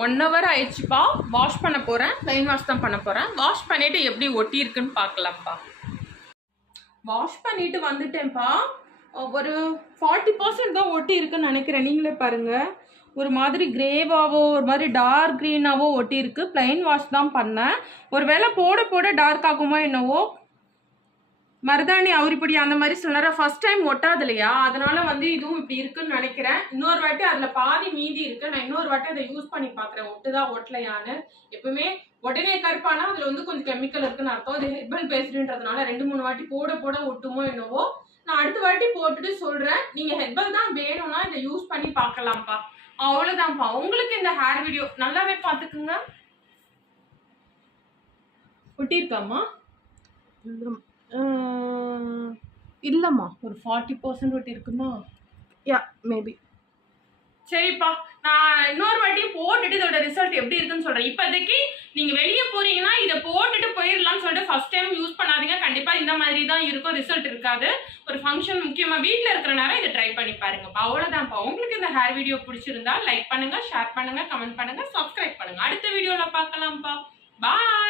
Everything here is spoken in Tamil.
1 hour ஆயிடுச்சுப்பா. வாஷ் பண்ண போகிறேன். ப்ளைன் வாஷ் தான் பண்ண போகிறேன். வாஷ் பண்ணிவிட்டு எப்படி ஒட்டியிருக்குன்னு பார்க்கலாம்ப்பா. வாஷ் பண்ணிவிட்டு வந்துட்டேன்ப்பா. ஒரு 40% தான் ஒட்டி இருக்குன்னு நினைக்கிறேன். நீங்களே பாருங்கள். ஒரு மாதிரி கிரேவாவோ ஒரு மாதிரி டார்க் க்ரீனாவோ ஒட்டியிருக்கு. ப்ளைன் வாஷ் தான் பண்ணேன். ஒரு வேளை போட போட டார்க் ஆகுமோ என்னவோ. மருதாணி அவுரிப்பொடி அந்த மாதிரி சில ஃபர்ஸ்ட் டைம் ஒட்டாது இல்லையா, அதனால வந்து இதுவும் இப்படி இருக்குன்னு நினைக்கிறேன். இன்னொரு வாட்டி அதில் பாதி மீதி இருக்கு. நான் இன்னொரு வாட்டி அதை யூஸ் பண்ணி பார்க்குறேன், ஒட்டுதா ஒட்டலையான்னு. எப்பவுமே உடனே கருப்பானா அதில் வந்து கொஞ்சம் கெமிக்கல் இருக்குன்னு அர்த்தம். அது ஹெர்பல் பேஸ்டுன்றதுனால 2-3 வாட்டி போட போட ஒட்டுமோ என்னவோ. நான் அடுத்த வாட்டி போட்டுட்டு சொல்கிறேன். நீங்கள் ஹெர்பல் தான் வேணும்னா இதை யூஸ் பண்ணி பார்க்கலாம்ப்பா. அவ்வளோதான்ப்பா. உங்களுக்கு இந்த ஹேர் வீடியோ நல்லாவே பார்த்துக்குங்க. ஒட்டியிருக்காமா? இல்லைம்மா, ஒரு 40% ஒட்டி இருக்குமா? யா, மேபி. சரிப்பா, நான் இன்னொரு வாட்டி போட்டுட்டு இதோட ரிசல்ட் எப்படி இருக்குன்னு சொல்கிறேன். இப்போதைக்கு நீங்கள் வெளியே போகிறீங்கன்னா இதை போட்டுட்டு போயிடலாம்னு சொல்லிட்டு ஃபர்ஸ்ட் டைம் யூஸ் பண்ணாதீங்க. கண்டிப்பாக இந்த மாதிரி தான் இருக்கும், ரிசல்ட் இருக்காது. ஒரு ஃபங்க்ஷன் முக்கியமாக வீட்டில் இருக்கிற நேரம் இதை ட்ரை பண்ணி பாருங்கப்பா. அவ்வளோதான்ப்பா. உங்களுக்கு இந்த ஹேர் வீடியோ பிடிச்சிருந்தா லைக் பண்ணுங்கள், ஷேர் பண்ணுங்கள், கமெண்ட் பண்ணுங்கள், சப்ஸ்கிரைப் பண்ணுங்கள். அடுத்த வீடியோவில் பார்க்கலாம்ப்பா. பாய்.